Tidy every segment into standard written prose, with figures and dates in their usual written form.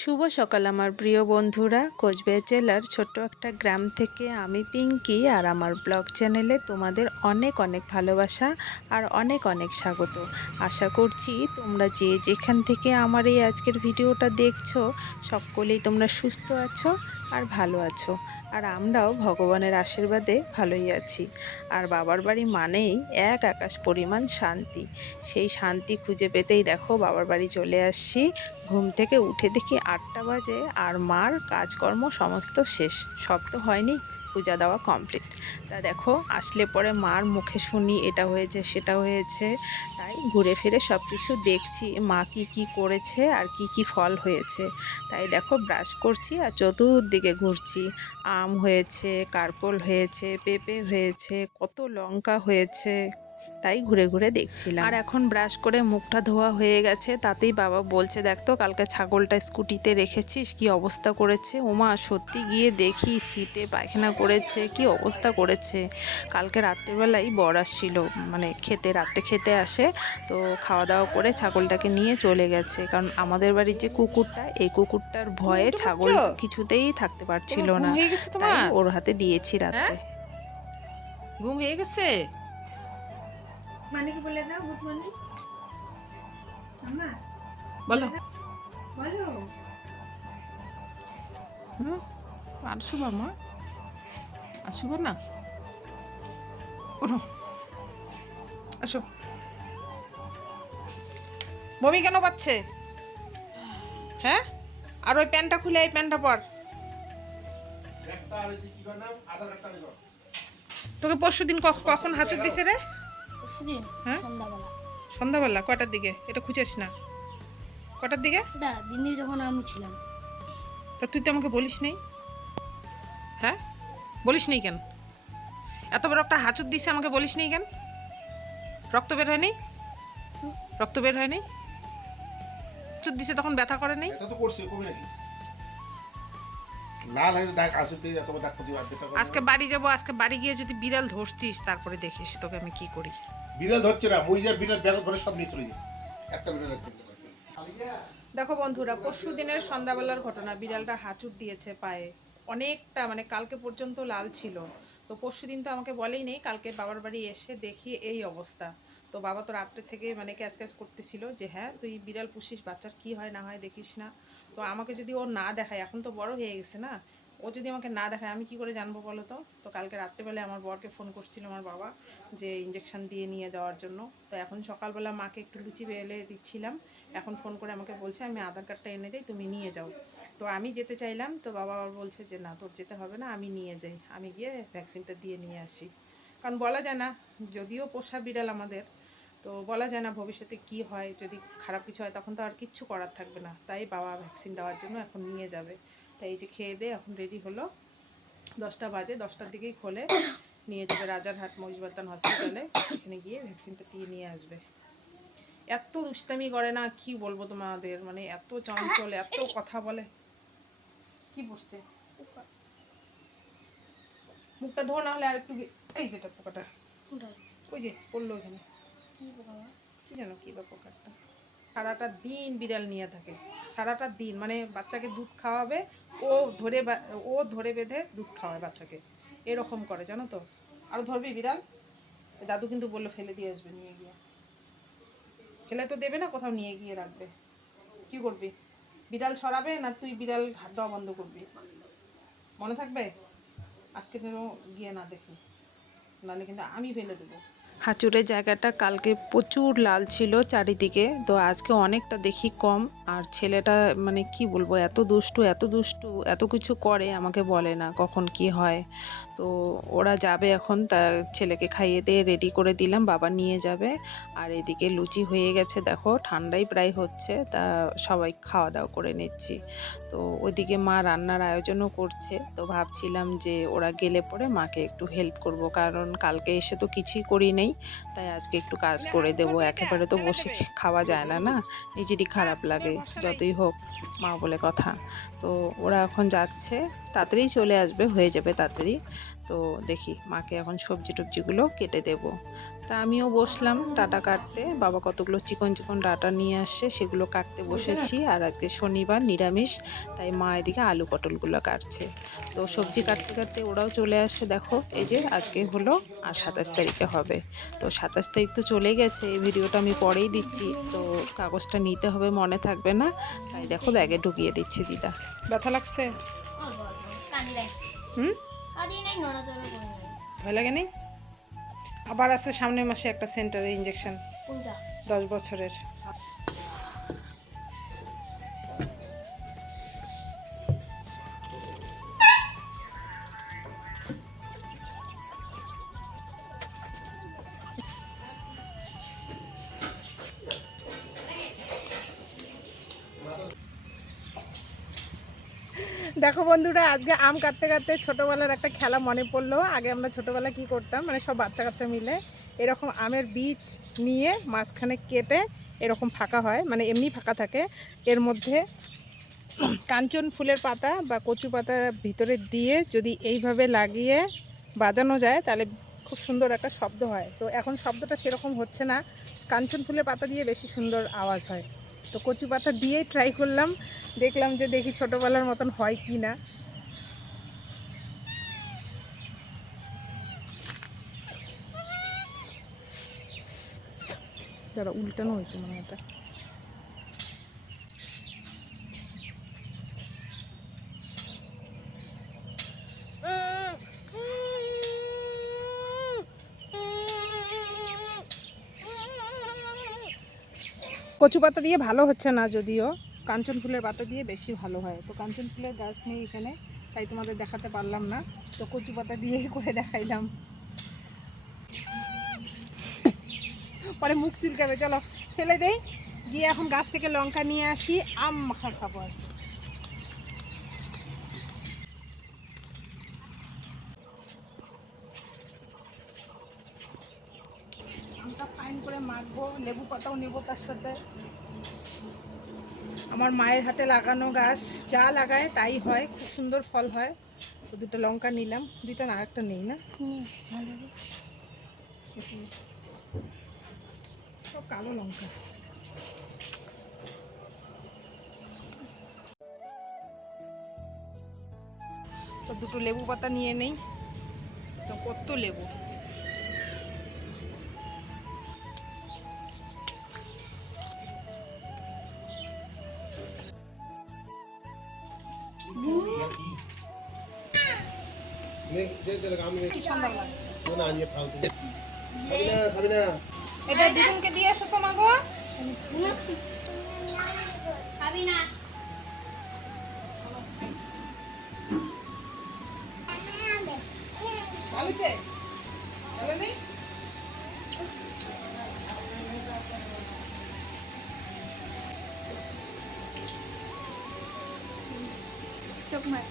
শুভ সকাল আমার প্রিয় বন্ধুরা। কোচবিহার জেলার ছোট্ট একটা গ্রাম থেকে আমি পিঙ্কি আর আমার ব্লগ চ্যানেলে তোমাদের অনেক অনেক ভালোবাসা আর অনেক অনেক স্বাগত। আশা করছি তোমরা যে যেখান থেকে আমার এই আজকের ভিডিওটা দেখছো সকলেই তোমরা সুস্থ আছো আর ভালো আছো। আর আমরাও ভগবানের আশীর্বাদে ভালোই আছি। আর বাবার বাড়ি মানেই এক আকাশ পরিমাণ শান্তি। সেই শান্তি খুঁজে পেতেই দেখো বাবার বাড়ি চলে আসছি। ঘুম থেকে উঠে দেখি ৮টা বাজে আর মার কাজকর্ম সমস্ত শেষ, সব তো হয়নি, পূজা দেওয়া কমপ্লিট। তা দেখো আসলে পরে মার মুখে শুনি এটা হয়েছে সেটা হয়েছে, তাই ঘুরে ফিরে সব কিছু দেখছি মা কি কি করেছে আর কি কি ফল হয়েছে। তাই দেখো ব্রাশ করছি আর চতুর্দিকে ঘুরছি। আম হয়েছে, কারকোল হয়েছে, পেঁপে হয়েছে, কত লঙ্কা হয়েছে, তাই ঘুরে ঘুরে দেখছিলাম। আর এখন ব্রাশ করে মুখটা ধোয়া হয়ে গেছে, তাতেই বাবা বলছে দেখ তো কালকে ছাগলটা স্কুটিতে রেখেছিস কি অবস্থা করেছে। ওমা সত্যি গিয়ে দেখি সিটে পায়খানা করেছে, কি অবস্থা করেছে। কালকে রাত্রেবেলাই বর আসছিল, মানে রাত্রে খেতে আসে, তো খাওয়া দাওয়া করে ছাগলটাকে নিয়ে চলে গেছে। কারণ আমাদের বাড়ির যে কুকুরটা, এই কুকুরটার ভয়ে ছাগল কিছুতেই থাকতে পারছিল না, তাই ওর হাতে দিয়েছি রাত্রে। ঘুম হয়ে গেছে? মানে কি বলে দাও গুড মর্নিং মামা বলো। বলো আসবো মা, আসবো না, ওঠো, আসো। বমি কেন পাচ্ছে? হ্যাঁ, আর ওই প্যান্টটা খুলে এই প্যান্টটা পর। তোকে পরশুদিন কখন হাঁচুর দিছে রে? হ্যাঁ সন্ধ্যাবেলা কটার দিকে? এটা খুঁজেছ না কটার দিকে? দিনে যখন আমি ছিলাম। তা তুই তো আমাকে বলিস নেই। হ্যাঁ বলিস নেই কেন? এত বড় একটা হাঁচুর দিছে আমাকে বলিস নেই কেন? রক্ত বের হয়নি? রক্ত বের হয়নি? হাঁচুর দিছে তখন ব্যথা করে নেই? এটা তো করছে কমে নাকি লাল হয়ে দাগ আসতেই এত দাগ প্রতি আর দেখা আজকে বাড়ি যাব, আজকে বাড়ি গিয়ে যদি বিড়াল ধরছিস তারপরে দেখিস তোকে আমি কি করি। বিড়াল ধরছে না, মুই যা বিড়াল ব্যাগ ধরে সব নিয়ে চলে যায়। একটা বিড়াল রাখতে দেখো বন্ধুরা, পরশু দিনের সন্ধ্যাবেলার ঘটনা। বিড়ালটা হাঁচুর দিয়েছে পায়ে অনেকটা, মানে কালকে পর্যন্ত লাল ছিল। তো পরশু দিন তো আমাকে বলেই নেই, কালকে বাবার বাড়ি এসে দেখি এই অবস্থা। তো বাবা তো রাত্রে থেকে মানে ক্যাচ ক্যাচ করতেছিল যে হ্যাঁ তুই বিড়াল পুষিস, বাচ্চার কি হয় না হয় দেখিস না। তো আমাকে যদি ও না দেখায়, এখন তো বড় হয়ে গেছে না, ও যদি আমাকে না দেখায় আমি কি করে জানবো বলো তো? তো কালকে রাত্রেবেলায় আমার বরকে ফোন করছিল আমার বাবা যে ইঞ্জেকশন দিয়ে নিয়ে যাওয়ার জন্য। তো এখন সকালবেলা মাকে একটু লুচি বেলে দিচ্ছিলাম, এখন ফোন করে আমাকে বলছে আমি আধার কার্ডটা এনে দিই, তুমি নিয়ে যাও। তো আমি যেতে চাইলাম, তো বাবা আবার বলছে যে না তোর যেতে হবে না, আমি নিয়ে যাই, আমি গিয়ে ভ্যাকসিনটা দিয়ে নিয়ে আসি। কারণ বলা যায় না, যদিও পোষা বিড়াল আমাদের, তো বলা যায় না ভবিষ্যতে কি হয়, যদি খারাপ কিছু হয় তখন তো আর কিচ্ছু করার থাকবে না। তাই বাবা ভ্যাকসিন দেওয়ার জন্য এখন নিয়ে যাবে। তাই এই যে খেয়ে দিয়ে এখন রেডি হলো, 10টা বাজে, 10টার দিকেই খোলে, নিয়ে যাবে রাজারহাট মহিষবাতান হসপিটালে, এখানে গিয়ে ভ্যাকসিনটা দিয়ে নিয়ে আসবে। এত দুষ্টামি করে না, কি বলবো তোমাদের, মানে এত চঞ্চল, এত কথা বলে। কি বসছে মুখটা ধো, না হলে আর একটু এই যেটা পোকাটা, ওই যে পড়লো ওইখানে, কি জানো কি বা পোকাটা। সারাটা দিন বিড়াল নিয়ে থাকে, সারাটা দিন, মানে বাচ্চাকে দুধ খাওয়াবে, ও ধরে বেঁধে দুধ খাওয়ায় বাচ্চাকে, এরকম করে জানো তো। আর ধরবি বিড়াল? দাদু কিন্তু বললো ফেলে দিয়ে আসবে, নিয়ে গিয়ে ফেলে তো দেবে না, কোথাও নিয়ে গিয়ে রাখবে। কি করবি? বিড়াল সরাবে না তুই বিড়াল হাত দেওয়া বন্ধ করবি? মনে থাকবে? আজকে যেন গিয়ে না দেখি, নাহলে কিন্তু আমি ফেলে দেবো। হাঁচুরের জায়গাটা কালকে প্রচুর লাল ছিল চারিদিকে, তো আজকে অনেকটা দেখি কম। আর ছেলেটা মানে কি বলবো, এত দুষ্টু এত দুষ্টু, এত কিছু করে, আমাকে বলে না কখন কি হয়। তো ওরা যাবে এখন, তা ছেলেকে খাইয়ে দিয়ে রেডি করে দিলাম, বাবা নিয়ে যাবে। আর এদিকে লুচি হয়ে গেছে দেখো, ঠান্ডাই প্রায় হচ্ছে, তা সবাই খাওয়া দাওয়া করে নিচ্ছি। তো ওইদিকে মা রান্নার আয়োজনও করছে, তো ভাবছিলাম যে ওরা গেলে পরে মাকে একটু হেল্প করব, কারণ কালকে এসে তো কিছুই করি নেই, তাই আজকে একটু কাজ করে দেবো। একেবারে তো বসে খাওয়া যায় না, না নিজেরই খারাপ লাগে, যতই হোক মা বলে কথা। তো ওরা এখন যাচ্ছে, তাড়াতাড়ি চলে আসবে, হয়ে যাবে তাড়াতাড়ি। তো দেখি মাকে এখন সবজি টবজিগুলো কেটে দেব। তা আমিও বসলাম ডাঁটা কাটতে, বাবা কতগুলো চিকন চিকন ডাঁটা নিয়ে আসছে সেগুলো কাটতে বসেছি। আর আজকে শনিবার নিরামিষ, তাই মা এদিকে আলু পটলগুলো কাটছে। তো সবজি কাটতে কাটতে ওরাও চলে আসছে, দেখো এই যে আজকে হলো আর 27 তারিখে হবে। তো 27 তারিখ তো চলে গেছে, এই ভিডিওটা আমি পরেই দিচ্ছি, তো কাগজটা নিতে হবে মনে থাকবে না, তাই দেখো ব্যাগে ঢুকিয়ে দিচ্ছি দিদা। ব্যথা লাগছে? হুম, ভয় লাগে নেই? আবার আছে সামনের মাসে একটা সেন্টারে ইঞ্জেকশন 10 বছরের। দেখো বন্ধুরা, আজকে আম কাটতে কাটতে ছোটোবেলার একটা খেলা মনে পড়লো। আগে আমরা ছোটোবেলা কি করতাম, মানে সব বাচ্চা কাচ্চা মিলে এরকম আমের বীজ নিয়ে মাঝখানে কেটে এরকম ফাঁকা হয়, মানে এমনি ফাঁকা থাকে, এর মধ্যে কাঞ্চন ফুলের পাতা বা কচু পাতা ভিতরে দিয়ে যদি এইভাবে লাগিয়ে বাজানো যায় তাহলে খুব সুন্দর একটা শব্দ হয়। তো এখন শব্দটা সেরকম হচ্ছে না, কাঞ্চন ফুলের পাতা দিয়ে বেশি সুন্দর আওয়াজ হয়। তো কচু পাতা দিয়েই ট্রাই করলাম, দেখলাম যে দেখি ছোটোবেলার মতন হয় কি না। যারা উল্টানো হয়েছে মানে এটা। কচু পাতা দিয়ে ভালো হচ্ছে না, যদিও কাঞ্চন ফুলের পাতা দিয়ে বেশি ভালো হয়। তো কাঞ্চন ফুলের গাছ নেই এখানে, তাই তোমাদের দেখাতে পারলাম না, তো কচু পাতা দিয়েই করে দেখাইলাম। পরে মুখ চুলকাবে, চলো ফেলে দেই, গিয়ে এখন গাছ থেকে লঙ্কা নিয়ে আসি, আম মাখা খাবো আর কি। আমটা ফাইন করে মাখবো, লেবু পাতাও নেবো তার সাথে। আমার মায়ের হাতে লাগানো গাছ, যা লাগায় তাই হয়, খুব সুন্দর ফল হয়। তো দুটো লঙ্কা নিলাম, দুটো না আরেকটা নেই না, সব কালো লঙ্কা। তো দুটো লেবু পাতা নিয়ে নেই, তো কত লেবু। কি সুন্দর লাগছে। এটা দিদুনকে দিয়ে আসো তোমাকে। খাবি না? আলুতে ভালো নেই? চোখ মার।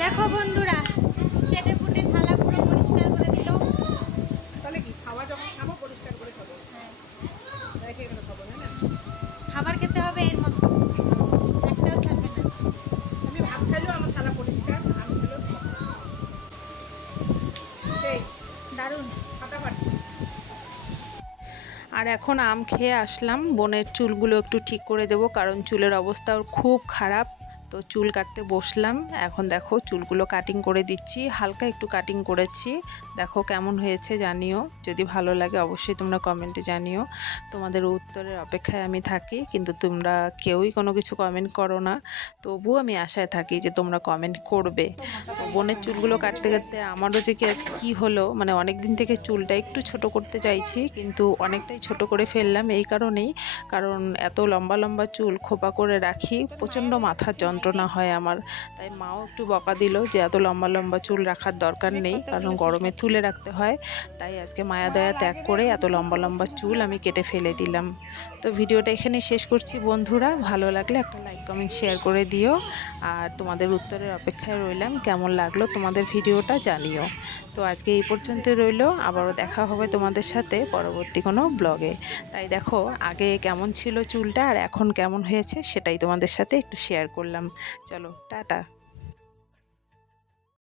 দেখো বন্ধুরা, চেটে পুটে থালা পুরো পরিষ্কার করে দিল। তাহলে কি খাওয়া যখন খাবো পরিষ্কার করে খাবো, রেখে এগুলো খাবো না। খাবার খেতে হবে এর মতো, একটাও ছাড়বে না। আমি ভাত খাইলেও আমার থালা পরিষ্কার, আমি খেলেও সেই দারুণ। ফাটাফাটি। আর এখন আম খেয়ে আসলাম, বোনের চুলগুলো একটু ঠিক করে দেব, কারণ চুলের অবস্থা ওর খুব খারাপ। তো চুল কাটতে বসলাম, এখন দেখো চুলগুলো কাটিং করে দিচ্ছি, হালকা একটু কাটিং করেছি, দেখো কেমন হয়েছে জানিও, যদি ভালো লাগে অবশ্যই তোমরা কমেন্টে জানিও। তোমাদের উত্তরের অপেক্ষায় আমি থাকি, কিন্তু তোমরা কেউই কোনো কিছু কমেন্ট করো না, তবুও আমি আশায় থাকি যে তোমরা কমেন্ট করবে। তো বোনের চুলগুলো কাটতে কাটতে আমারও যে কী হলো, মানে অনেক দিন থেকে চুলটা একটু ছোট করতে চাইছি, কিন্তু অনেকটাই ছোট করে ফেললাম এই কারণেই, কারণ এত লম্বা লম্বা চুল খোপা করে রাখি, প্রচণ্ড মাথার যন্ত্রণা হয় আমার। তাই মাও একটু বকা দিল যে এত লম্বা লম্বা চুল রাখার দরকার নেই, কারণ গরমে তুলে রাখতে হয়। তাই আজকে মায়া দয়া ত্যাগ করে এত লম্বা লম্বা চুল আমি কেটে ফেলে দিলাম। তো ভিডিওটা এখানে শেষ করছি বন্ধুরা, ভালো লাগলে একটা লাইক কমেন্ট শেয়ার করে দিও, আর তোমাদের উত্তরের অপেক্ষায় রইলাম, কেমন লাগলো তোমাদের ভিডিওটা জানিও। তো আজকে এই পর্যন্ত রইলো, আবারও দেখা হবে তোমাদের সাথে পরবর্তী কোনো ব্লগে। তাই দেখো আগে কেমন ছিল চুলটা আর এখন কেমন হয়েছে সেটাই তোমাদের সাথে একটু শেয়ার করলাম। চলো টাটা।